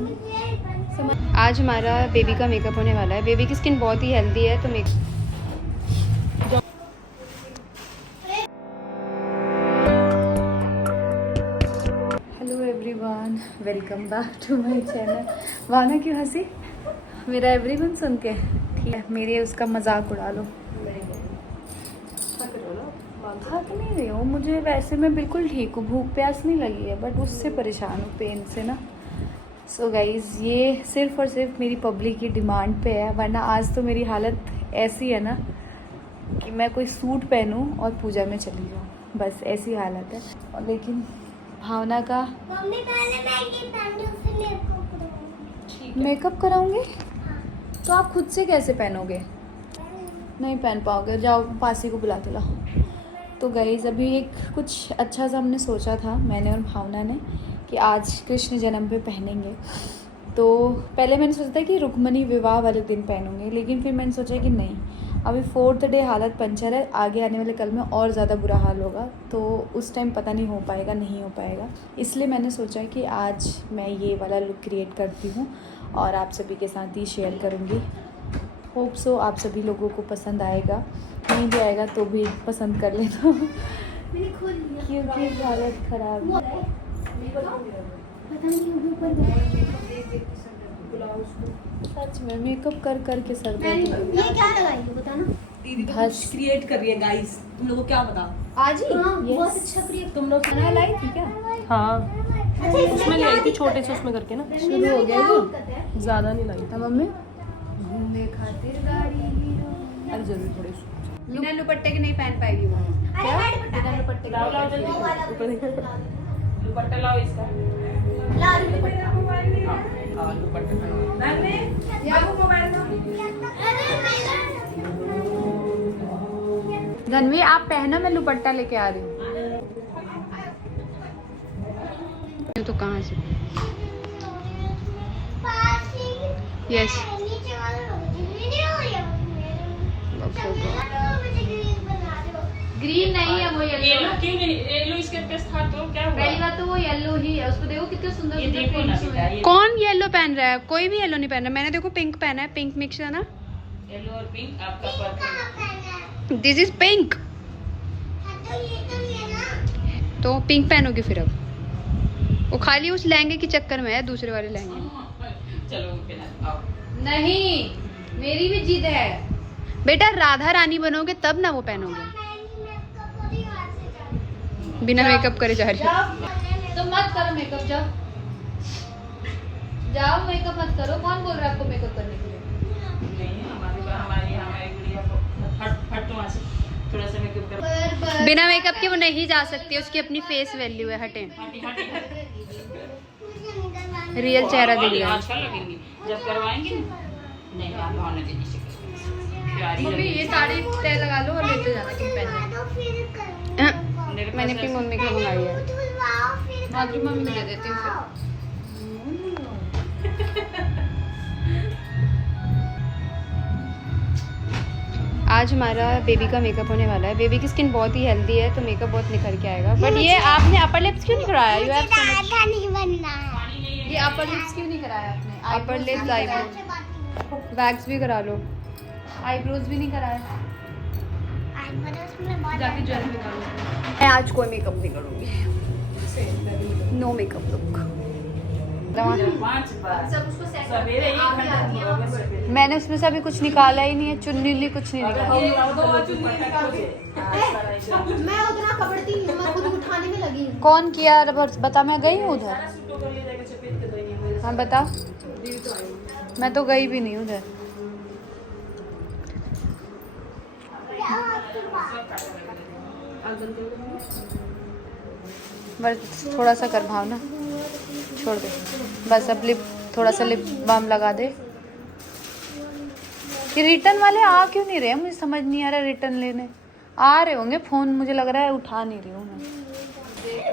आज हमारा बेबी का मेकअप होने वाला है। बेबी की स्किन बहुत ही हेल्दी है तो hello everyone, welcome back to my channel. वाना क्यों हंसी? मेरा एवरीवन सुन के ठीक है, मेरे उसका मजाक उड़ा लो। थक नहीं रही हूँ, मुझे वैसे मैं बिल्कुल ठीक हूँ, भूख प्यास नहीं लगी है, बट उससे परेशान हूँ, पेन से ना। सो गाइज़, ये सिर्फ़ और सिर्फ मेरी पब्लिक की डिमांड पे है, वरना आज तो मेरी हालत ऐसी है ना कि मैं कोई सूट पहनूं और पूजा में चली जाऊँ, बस ऐसी हालत है। और लेकिन भावना का मेकअप कराऊंगी तो आप खुद से कैसे पहनोगे? नहीं पहन पाओगे, जाओ पासी को बुला के लाओ। तो गाइज़, अभी एक कुछ अच्छा सा हमने सोचा था, मैंने और भावना ने, कि आज कृष्ण जन्म पे पहनेंगे। तो पहले मैंने सोचा था कि रुक्मणी विवाह वाले दिन पहनूंगी, लेकिन फिर मैंने सोचा कि नहीं, अभी 4th डे हालत पंचर है, आगे आने वाले कल में और ज़्यादा बुरा हाल होगा, तो उस टाइम पता नहीं हो पाएगा, नहीं हो पाएगा। इसलिए मैंने सोचा कि आज मैं ये वाला लुक क्रिएट करती हूँ और आप सभी के साथ ही शेयर करूँगी। होप सो आप सभी लोगों को पसंद आएगा, नहीं भी आएगा तो भी पसंद कर लेना क्योंकि हालत ख़राब है। सच में मेकअप कर कर के सर दर्द। ये क्या लगाई हो बताना? दीदी तो कुछ क्रिएट कर रही है गाइस, तुम लोगों को क्या पता? आज ही बहुत अच्छा क्रिएट। तुम लोग खाना लाई थी क्या? हाँ, अच्छा उसमें लाई थी, छोटे से उसमें करके ना, शुरू हो गया तो ज्यादा नहीं लाई। मम्मी घूमने खातिर गाड़ी हीरो। अरे जरूरी थोड़े से। बिना दुपट्टे के नहीं पहन पाएगी वो। बिना दुपट्टे के नहीं पहन पाएगी। दुपट्टा लाओ इसका। हाँ, दुपट्टा धनवी आप पहना, मैं दुपट्टा लेके आ रही हूँ। तो कहाँ से? यस ग्रीन नहीं है वो, येलो। क्यों नहीं? येलो इसके पास था तो क्या हुआ? पहली बात तो वो येलो ही है, उसको देखो कितने सुंदर ये देखो ना बेटा, ये कौन येलो पहन रहा है? कोई भी येलो नहीं पहन रहा। मैंने देखो पिंक पहना है, पिंक मिक्स है ना। येलो और पिंक आपका पर्पल। This is pink. तो पिंक पहनोगी फिर? अब वो खाली उस लहंगे के चक्कर में है, दूसरे वाले लहंगे। चलो पहना आओ। नहीं, मेरी भी जिद है बेटा, राधा रानी बनोगे तब ना वो पहनोगे। बिना मेकअप करे जा रही हो तो मत करो मेकअप, जाओ जाओ, मेकअप मत करो। कौन बोल रहा है आपको मेकअप करने के लिए? नहीं, हमारी गुड़िया को हट तो वहाँ से थोड़ा सा मेकअप कर। बिना मेकअप के वो नहीं जा सकती, उसकी अपनी फेस वैल्यू है। हटे, रियल चेहरा दिख रहा है। आजकल लगेंगी जब करवाएंगे नहीं, आप होने दीजिए। मम्मी ये साड़ी तय लगा लो और लेते जाना, तुम पहनना। मैंने अपनी मम्मी को मंगाई है, माधुरी मम्मी को दे देती हूँ फिर। आज हमारा बेबी का मेकअप होने वाला है। बेबी की स्किन बहुत ही हेल्दी है तो मेकअप बहुत निखर के आएगा। बट ये आपने अपर लिप्स क्यों नहीं कराया? You have so much. नहीं बनना है। ये अपर लिप्स क्यों नहीं कराया आपने? अपर लिप्स, आईब्रो, वैक्स भी करा लो। आईब्रोज भी नहीं कराया। जाके ज्वेलरी निकालो। मैं आज कोई मेकअप नहीं करूँगी, नो मेकअप लुक। सवेरे 1 घंटा मैंने उसमें से अभी कुछ निकाला ही नहीं है, चुन्नी ली कुछ नहीं निकाला। मैं उतना पकड़ती नहीं हूँ, मैं खुद उठाने में लगी हूँ। कौन किया बता? मैं गई हूँ उधर। हाँ बता। मैं तो गई भी नहीं उधर। बस थोड़ा सा कर भावना, छोड़ दे बस। अब लिप, थोड़ा सा लिप बाम लगा दे। कि रिटर्न वाले आ क्यों नहीं रहे? मुझे समझ नहीं आ रहा। रिटर्न लेने आ रहे होंगे, फोन मुझे लग रहा है उठा नहीं रही हूँ मैं।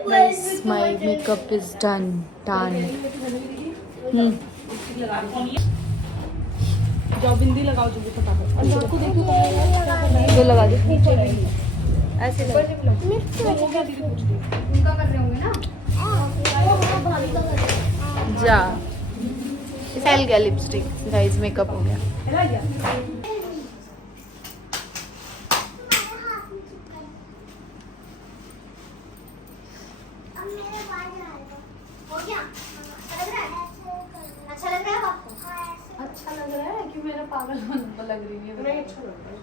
बस माय मेकअप इज डन। जाओ बिंदी लगाओ जल्दी फटाफट। जो लगा दे ऐसे लगा। उनका कर रहे होंगे ना। जा फैल गया लिपस्टिक गाइस, मेकअप हो गया। अच्छा लग रहा है आपको? अच्छा लग रहा है कि मेरा पागल लग रही है? नहीं अच्छा लग रहा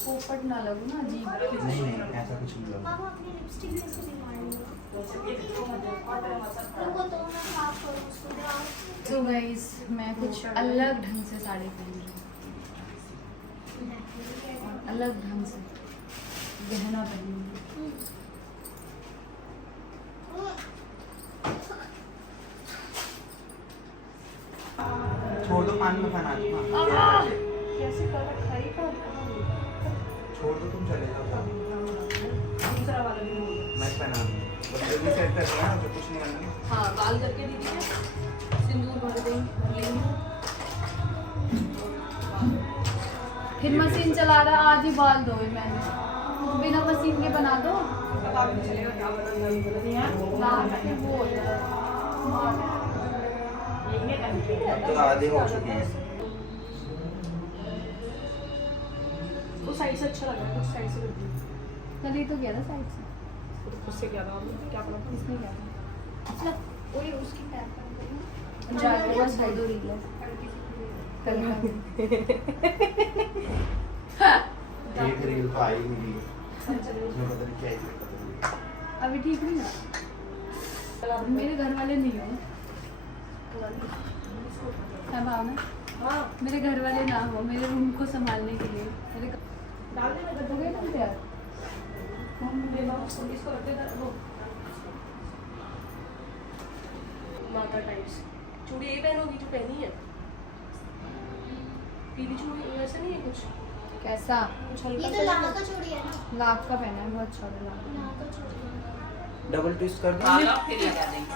पोपट ना लगू ना, अजीब। नहीं नहीं ऐसा कुछ नहीं लगा। आप अपनी लिपस्टिक कैसे दिखाएंगे? रुको तो मैं साफ करूं उसको यार। तो गाइस मैं कुछ अलग ढंग से साड़ी पहन रही हूँ और अलग ढंग से गहना पहनूंगी। छोड़ दो, पानी में बना दूंगा। कैसे कर खाई का? छोड़ दो, तुम चले जाओ। दूसरा वाला भी हो गया। मैं पहना दूंगा। बस जल्दी सेट कर देना, जो कुछ नहीं करना। हाँ बाल करके दीजिए, सिंदूर भर देंगे। फिर मशीन चला रहा, आज ही बाल धोए मैंने, बिना मशीन के बना दो। पता भी चलेगा क्या बदलना नहीं बदलना है। लास्ट में वो हो जाएगा। तो आधे हो चुके हैं। उस साइड से अच्छा लग रहा है, कुछ साइड से लग कल ही तो गया था साइड से। खुद से क्या था, क्या पता था। इसने क्या था? अच्छा वही उसकी पैर पर जाके बस साइड हो रही है कल एक रील तो आई नहीं है। मैं पता नहीं क्या ही पता नहीं। अभी ठीक नहीं है। मेरे घर वाले नहीं हो है भावना, हाँ मेरे घर वाले ना हो मेरे रूम को संभालने के लिए। मेरे डाल देना हो गए तुम तैयार? इसको रख देना वो माता टाइप्स। चूड़ी यही पहनोगी जो पहनी है, पीली चूड़ी वैसे नहीं है कुछ, कैसा? कुछ हल्का ये तो लामा का चूड़ी है ना? लाख का पहना है, बहुत छोटा लाख। लामा का चूड़ी है। डबल ट्विस्ट कर दो। फिर लगा देंगे।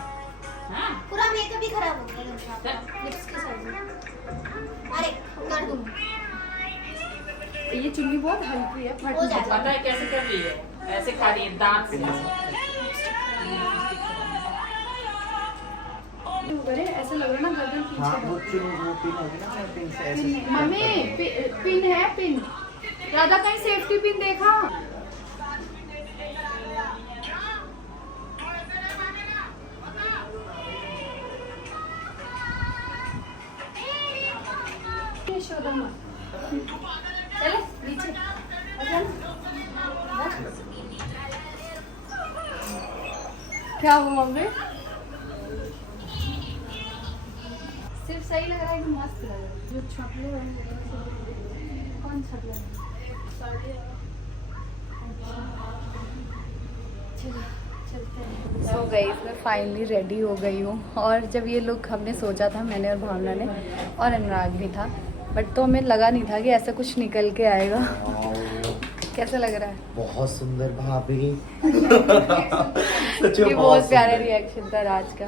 हाँ पूरा मेकअप भी खराब हो गया लिप्स के साइड में। अरे कर दूँ ये चुन्नी बहुत हल्की है, फट हो नहीं जाएगा। पता है कैसे कर रही है, ऐसे खा रही है दांत से। करे ऐसे लग रहा है ना गर्दन हाँ पीछे। वो पिन होगी ना, मैं पिन से ऐसे पिन set मम्मी करता हूँ। पिन है, पिन राधा कहीं सेफ्टी पिन देखा? यशोदा चलो नीचे क्या हुआ मम्मी? सिर्फ सही लग रहा है कि मस्त लग रहा है? जो छपले कौन छपले? सो गाइस मैं फाइनली रेडी हो गई हूँ और जब ये लुक हमने सोचा था, मैंने और भावना ने और अनुराग भी था, बट तो हमें लगा नहीं था कि ऐसा कुछ निकल के आएगा। कैसा लग रहा है? बहुत सुंदर भाभी। ये बहुत प्यारा रिएक्शन था राज का,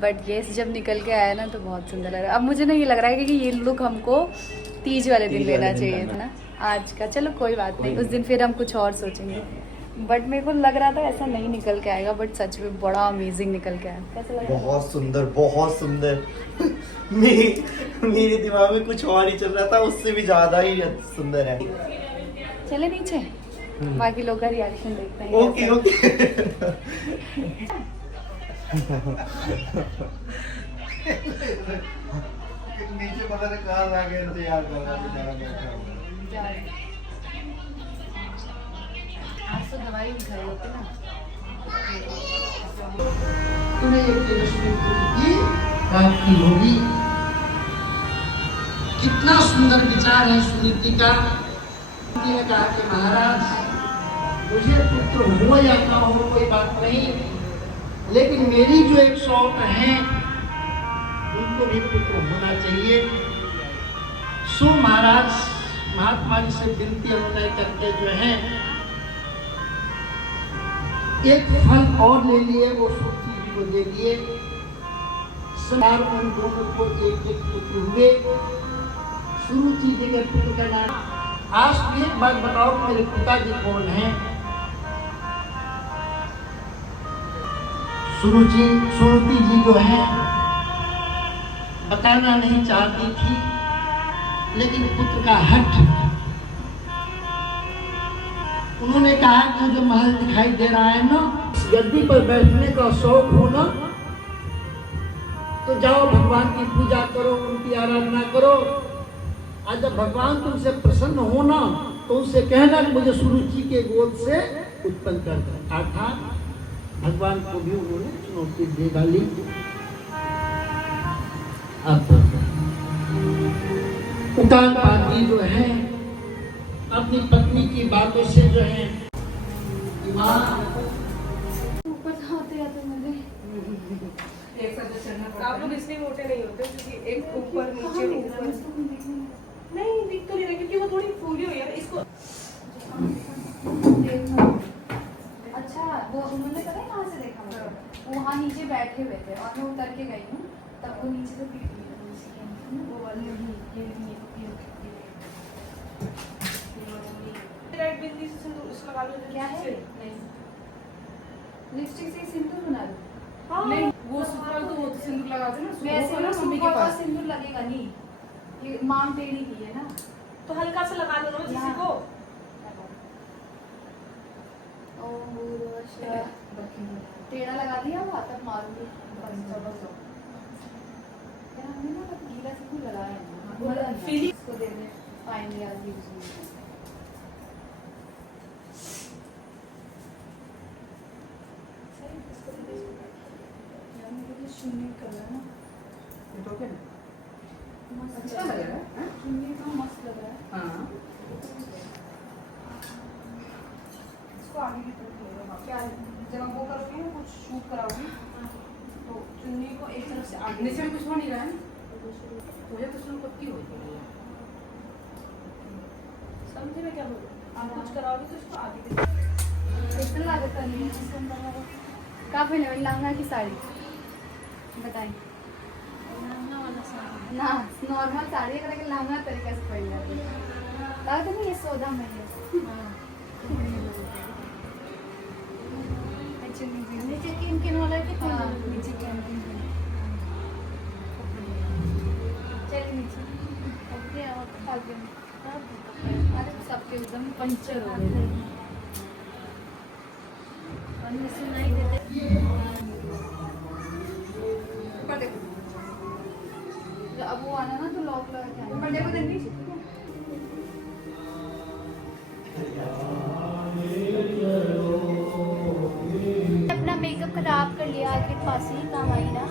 बट ये जब निकल के आया ना तो बहुत सुंदर लग रहा है। अब मुझे नहीं लग रहा है कि ये लुक हमको तीज वाले दिन लेना चाहिए था ना, आज का। चलो कोई बात नहीं, उस दिन फिर हम कुछ और सोचेंगे, बट मेरे को लग रहा था ऐसा नहीं निकल के आएगा, बट सच में बड़ा अमेजिंग निकल के आया। कैसा लग रहा है? बहुत सुंदर, बहुत सुंदर। मेरे दिमाग में कुछ और ही चल रहा था, उससे भी ज्यादा ही सुंदर है। चले नीचे, बाकी लोग का रिएक्शन देखते हैं। Okay okay. नीचे पता नहीं कहाँ आ गए इंतजार कर रहा बेचारा बैठा हुआ। आज तो दवाई भी खाई होती ना। तूने ये तेजस्वी की बात की होगी। कितना सुंदर विचार है सुनीति का। सुनीति ने कहा कि महाराज मुझे पुत्र हो या ना हो कोई बात नहीं, लेकिन मेरी जो एक शौक है उनको भी पुत्र होना चाहिए। सो महाराज महात्मा जी से विनती अनुनय करके जो है एक फल और ले लिए, वो सुरुचि जी को दे दिए। सरकार उन दोनों को एक एक पुत्र हुए। सुरुचि जी के पुत्र का नाम। आज तो एक बात बताओ, मेरे पिताजी कौन हैं? सुरुचि जी जो है बताना नहीं चाहती थी, लेकिन पुत्र का हठ, उन्होंने कहा कि जो महल दिखाई दे रहा है ना, गद्दी पर बैठने का शौक हो ना, तो जाओ भगवान की पूजा करो, उनकी आराधना करो। आज जब भगवान तुमसे प्रसन्न हो ना, तो उनसे कहना कि मुझे सुरुचि के गोद से उत्पन्न कर दो। अर्थात भगवान को भी उन्होंने चुनौती दे डाली। अब उतान पाती जो है अपनी पत्नी की बातों से जो है ऊपर आते आते मुझे एक साथ चढ़ना पड़ता आप लोग इसलिए मोटे नहीं होते क्योंकि एक ऊपर नीचे ऊपर नहीं दिख तो नहीं रहा क्योंकि वो थोड़ी फूली हुई है इसको। अच्छा वो उन्होंने पता है कहाँ से देखा मुझे, वो वहाँ नीचे बैठे हुए थे और मैं उतर के गई हूँ, तब वो नीचे से दिख रही है वो वाली रेड बिंदी से सिंदूर इसको लगा लो। क्या है? लिपस्टिक से सिंदूर बना दो। हाँ नहीं वो सुपर तो वो तो सिंदूर लगाते ना, वैसे वो ना ना मम्मी के सुपर का पास। सिंदूर लगेगा नहीं, ये मांग टेढ़ी की है ना, तो हल्का सा लगा लो ना किसी यहाँ। को। टेढ़ा लगा दिया हुआ तब मारूंगी। हमने ना बस गीला सिंदूर लगाया है ना, फीलिंग इसको दे दे फाइनली आज यूज में। शून्य कलर ना ये तो क्या है? मस्त अच्छा लग रहा है, हाँ? शून्य का मस्त लग रहा है। हाँ इसको आगे की तरफ ले लो। क्या जब हम वो करोगे ना कुछ शूट कराओगे तो चुन्नी को एक तरफ से आगे नीचे में कुछ हो नहीं रहा है, मुझे तो सुन पत्ती हो गई है। समझे मैं क्या बोल रही हूँ? आप कुछ कराओगे तो इसको आगे की तरफ। इतना लागत नहीं है। कहाँ पहने वाली लहंगा की साड़ी बताएं ना, नॉर्मल साड़ी अगर के लहंगा तरीके से पहन जाती है। कहा तो नहीं ये सौदा में है। नीचे किन वाला कितना नीचे चलिए नीचे ओके आगे अरे सबके एकदम पंचर हो गए। सुनाई देते ऊपर देखो, अब वो आना ना तो लॉक लगा के आना। ऊपर देखो देखो अपना मेकअप खराब कर लिया, आखिर पास ही काम आई ना।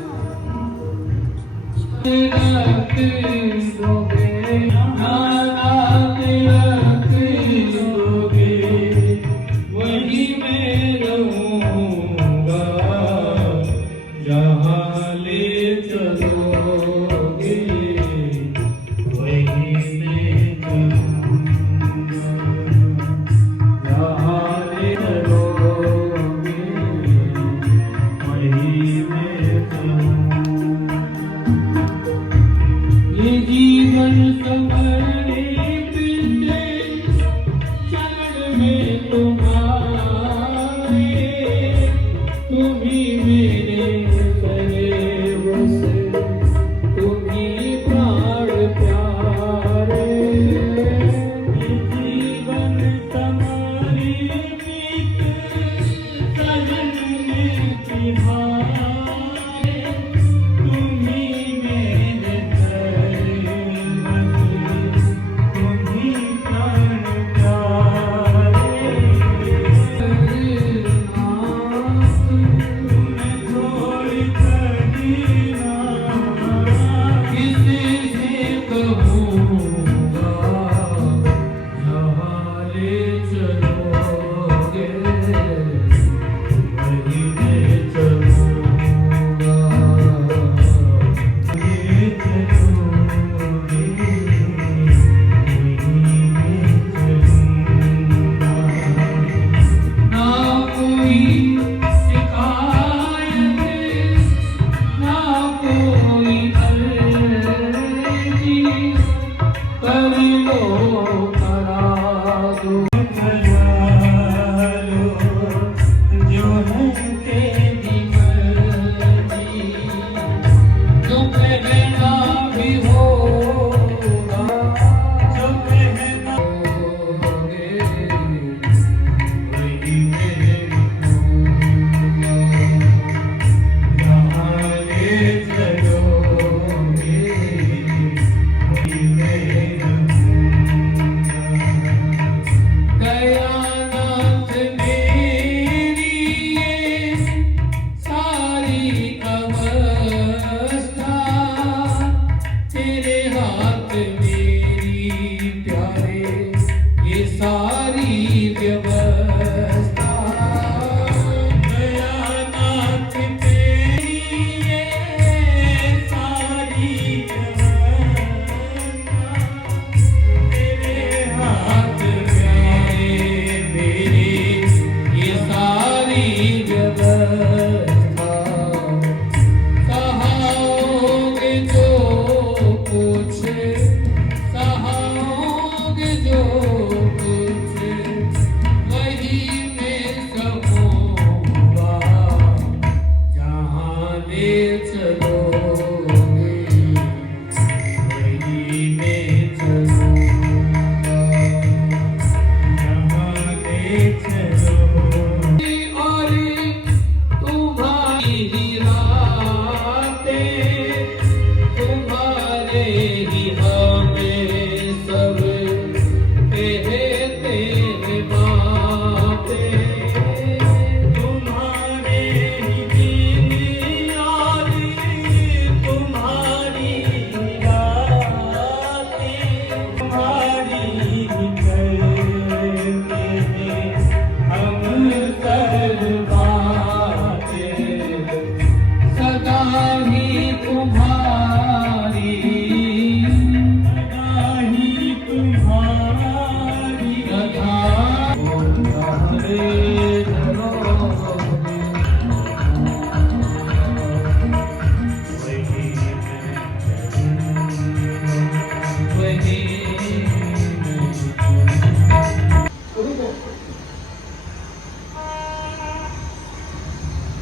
चलोगे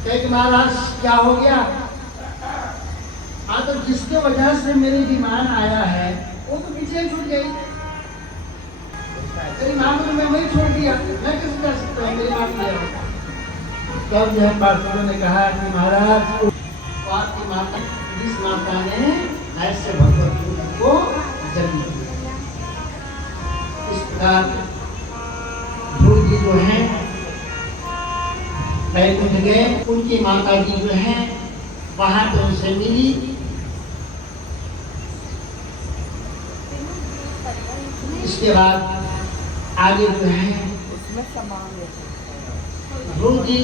कहे कि महाराज क्या हो गया? हाँ, तो जिसके वजह से मेरी विमान आया है वो तो पीछे छूट गई। तेरी माँ को तो मैं वही छोड़ दिया, मैं कैसे कर सकता हूँ? मेरी बात ले रहा। तब जो है पार्षदों ने कहा कि महाराज आपकी माता, जिस माता ने ऐसे भगवत को जन्म दिया, इस प्रकार ध्रुव जी जो है बैकुंठ गए, उनकी माता जी जो है वहां पे उनसे मिली। इसके बाद आगे जो है ध्रुव जी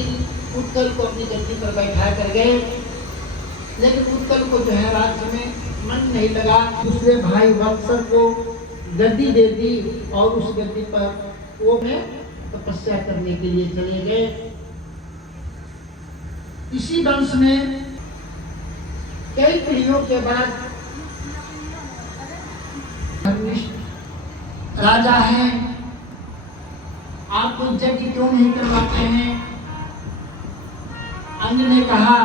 उत्कल को अपनी गद्दी पर बैठा कर गए, लेकिन उत्कल को जो है राज्य में मन नहीं लगा। दूसरे भाई वत्सल को गद्दी दे दी और उस गद्दी पर वो तपस्या करने के लिए चले गए। इसी वंश में कई पीढ़ियों के बाद धर्मिष्ठ राजा हैं, आपको यज्ञ क्यों नहीं करवाते हैं? अंग ने कहा